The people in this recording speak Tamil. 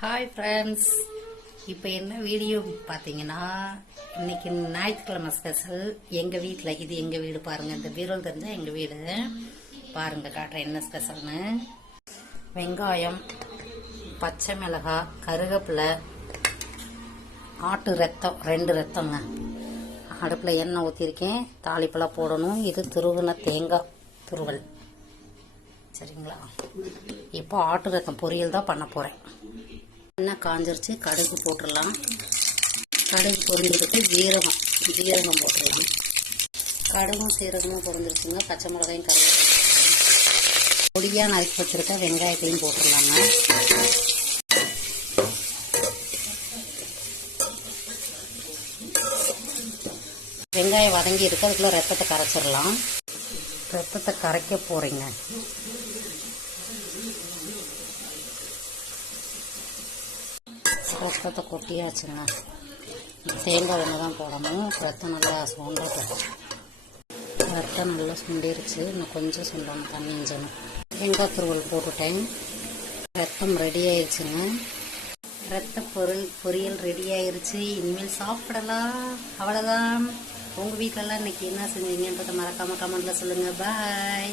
ஹாய் ஃப்ரெண்ட்ஸ், இப்போ என்ன வீடியோ பார்த்தீங்கன்னா, இன்னைக்கு ஞாயிற்றுக்கிழமை ஸ்பெஷல் எங்கள் வீட்டில். இது எங்கள் வீடு பாருங்கள், இந்த பீரோல் தெரிஞ்சால் எங்கள் வீடு பாருங்கள். காட்டுறேன் என்ன ஸ்பெஷல்னு. வெங்காயம், பச்சை மிளகாய், கருவேப்பிலை, ஆட்டு ரத்தம், 2 ரத்தங்க. அடுப்பில் எண்ணெய் ஊற்றிருக்கேன், தாளிப்பெல்லாம் போடணும். இது துருவின தேங்காய் துருவல், சரிங்களா? இப்போ ஆட்டு ரத்தம் பொரியல் தான் பண்ண போகிறேன். எண்ணெய் காஞ்சிருச்சு, கடுகு போட்டுடலாம். கடுகு பொரிஞ்சிருக்கு, ஜீரகம் போட்டுடலாம். கடுகும் சீரகமும் பொரிஞ்சிருச்சுங்க. பச்சை மிளகாயும் கருவேப்பிலை பொடியாக நறுக்கி வச்சுருக்க வெங்காயத்தையும் போட்டுடலாங்க. வெங்காயம் வதங்கி இருக்கு, அதுக்குள்ள ரத்தத்தை கரைச்சிடலாம். ரத்தத்தை கரைக்க போகிறேங்க. ரத்தத்தை கொட்டியாச்சுங்க. தேங்காய் ஒன்று தான் போடணும். ரத்தம் நல்லா சுண்டட்டும். ரத்தம் நல்லா சுண்டிருச்சு, இன்னும் கொஞ்சம் சுண்டணும், தண்ணி இஞ்சணும். தேங்காய் துருவல் போட்டுட்டேன். ரத்தம் ரெடி ஆயிடுச்சுங்க. ரத்த பொரியல் ரெடி ஆயிடுச்சு. இனிமேல் சாப்பிடலாம். அவ்வளோதான். உங்கள் வீட்டிலலாம் இன்னைக்கு என்ன செஞ்சீங்கன்றதை மறக்காமல் கமெண்ட்டில் சொல்லுங்கள். பாய்.